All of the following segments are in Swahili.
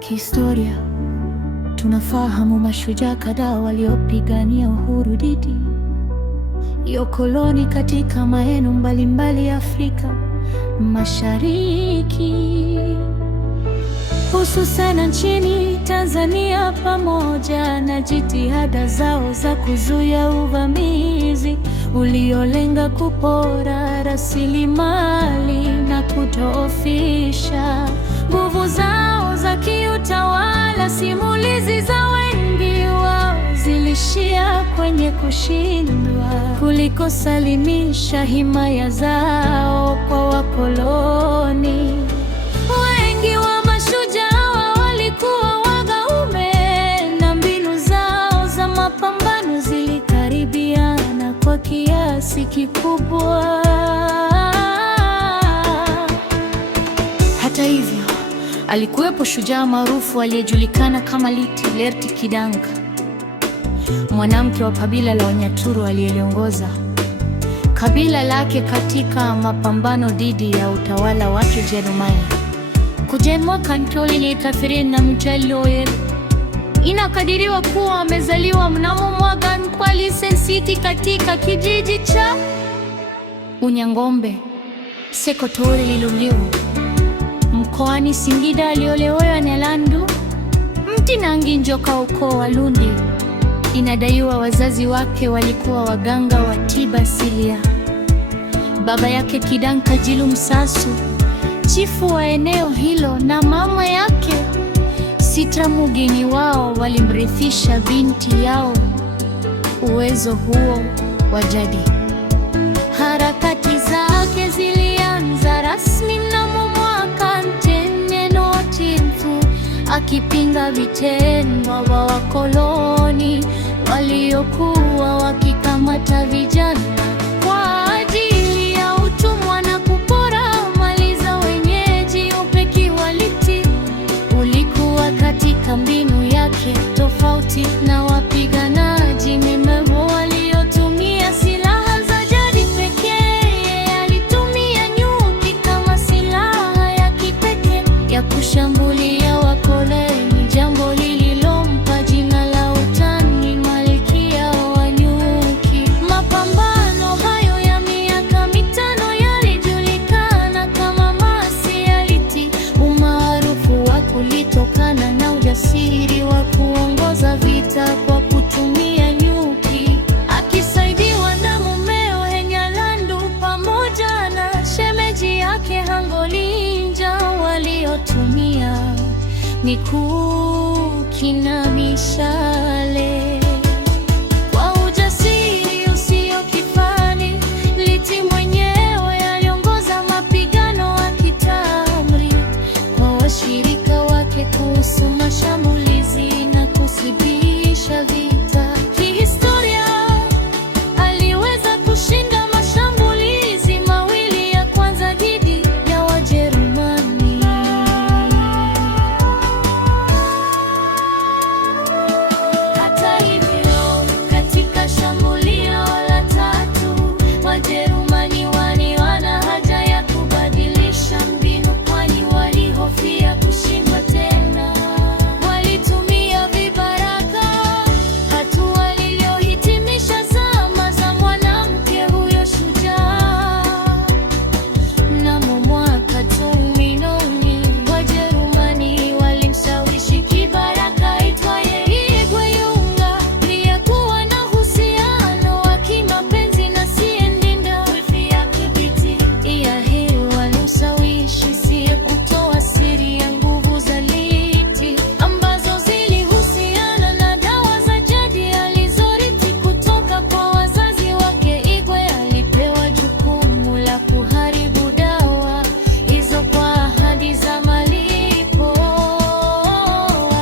Kihistoria tunafahamu mashujaa kadhaa waliopigania uhuru dhidi ya ukoloni katika maeneo mbalimbali ya Afrika Mashariki, hususan nchini Tanzania. Pamoja na jitihada zao za kuzuia uvamizi uliolenga kupora rasilimali na kudhoofisha nguvu zao za kiutawala, simulizi za wengi wao zilishia kwenye kushindwa kuliko salimisha himaya zao kwa wakoloni. Wengi wa mashujaa walikuwa wagaume na mbinu zao za mapambano zilikaribiana kwa kiasi kikubwa. Hata hivyo, alikuwepo shujaa maarufu aliyejulikana kama Lerti Kidanka, mwanamke wa kabila la Wanyaturu aliyeliongoza kabila lake katika mapambano dhidi ya utawala wa Kijerumani. Mwaka 1931, inakadiriwa kuwa amezaliwa mnamo mwaka City katika kijiji cha Unyang'ombe, Sekotori Lilulio, mkoani Singida. Aliolewa na Landu Mtinangi Njoka, ukoo wa Lundi. Inadaiwa wazazi wake walikuwa waganga wa tiba asilia. Baba yake Kidanka Jilu Msasu, chifu wa eneo hilo, na mama yake Sitra Mugini, wao walimrithisha binti yao uwezo huo wa jadi. Harakati zake zilianza rasmi mnamo mwaka 1902, akipinga vitendo vya wakoloni waliokuwa wakikamata vijana kwa ajili ya utumwa na kupora mali za wenyeji. Upeki wa Liti ulikuwa katika mbinu yake tofauti na wapiganaji Mimevo waliotumia silaha za jadi pekee. Alitumia nyuki kama silaha ya kipekee ya kushambulia wakoloni, jambo lililompa jina la utani Malkia wa Nyuki. Mapambano hayo ya miaka mitano yalijulikana kama Martiality. Umaarufu wake ulitokana na ujasiri wa kuongoza vita kwa kutumia nyuki, akisaidiwa na mumeo Henyalandu pamoja na shemeji yake Hangolinja. Waliotumia mikuki na mishale kwa ujasiri usio kifani. Liti mwenyewe aliongoza mapigano akitamri kwa washirika wake kuhusu mashambulizi na kusibisha vita. Kihistoria, aliweza kushinda mashambulizi mawili ya kwanza dhidi ya Wajerumani. Hata hivyo, katika shambulio la tatu, Wajerumani waliona haja ya kubadilisha mbinu, kwani walihofia kushindwa tena. Walitumia vibaraka, hatua iliyohitimisha zama za mwanamke huyo shujaa. Mnamo mwaka 1900, Wajerumani walimshawishi kibaraka aitwaye Igwe Yunga, aliyekuwa na uhusiano wa kimapenzi na Siendinda, wifi yake Biti. Walimshawishi siye kutoa siri ya nguvu za Liti ambazo zilihusiana na dawa za jadi alizorithi kutoka kwa wazazi wake. Igwe alipewa jukumu la kuharibu dawa hizo kwa ahadi za malipo.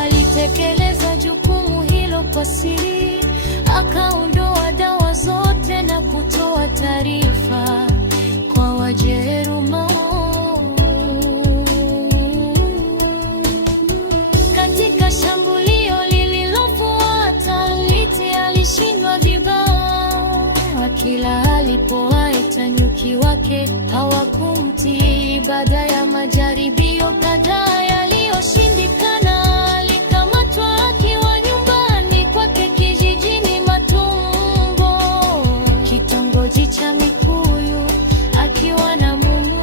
Alitekeleza jukumu hilo kwa siri, akaondoa dawa zote na kutoa taarifa kwa Wajerumani. Katika shambulio wake hawakumtii. Baada ya majaribio kadhaa yaliyoshindikana, alikamatwa akiwa nyumbani kwake kijijini Matumbo, kitongoji cha Mikuyu, akiwa na mumewe.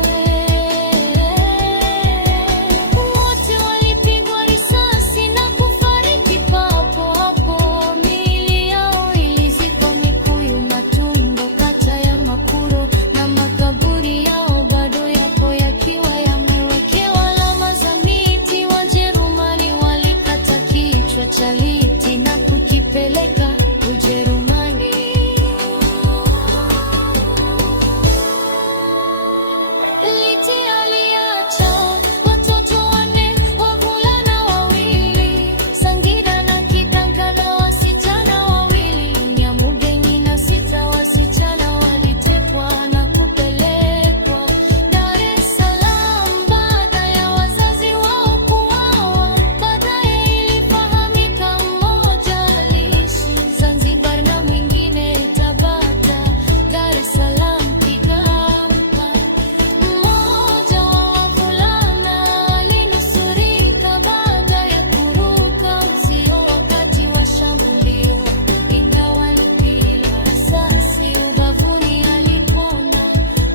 Wote walipigwa risasi na kufariki papo hapo. Miili yao ilizikwa Mikuyu Matumbo, kata ya Makuro, na makaburi yao bado yapo yakiwa yamewekewa alama za miti. Wajerumani walikata kichwa cha Liti na kukipeleka Ujerumani. Liti aliacha watoto 4, wavulana 2, Sangida na Kikankala wasichana 2, Nyamugeni na 6 wasichana walitekwa na kupelekwa Dar es Salaam baada ya wazazi wao kuuawa. Baadaye ilifahamika mmoja aliishi Zanzibar na mwingine Tabata. Dar es Salaam Kigamka. Mmoja wa wavulana alinusurika baada ya kuruka uzio wakati wa shambulio, ingawa alipigwa risasi ubavuni alipona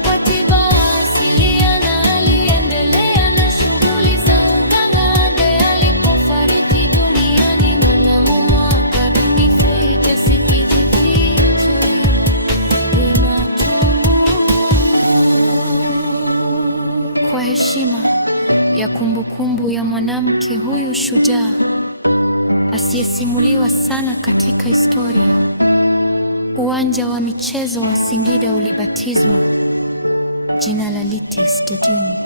kwa tiba asilia na aliendelea na shughuli za uganga hadi alipofariki duniani mnamo mwaka 2022. Kwa heshima ya kumbukumbu ya mwanamke huyu shujaa asiyesimuliwa sana katika historia, uwanja wa michezo wa Singida ulibatizwa jina la Liti Stadium.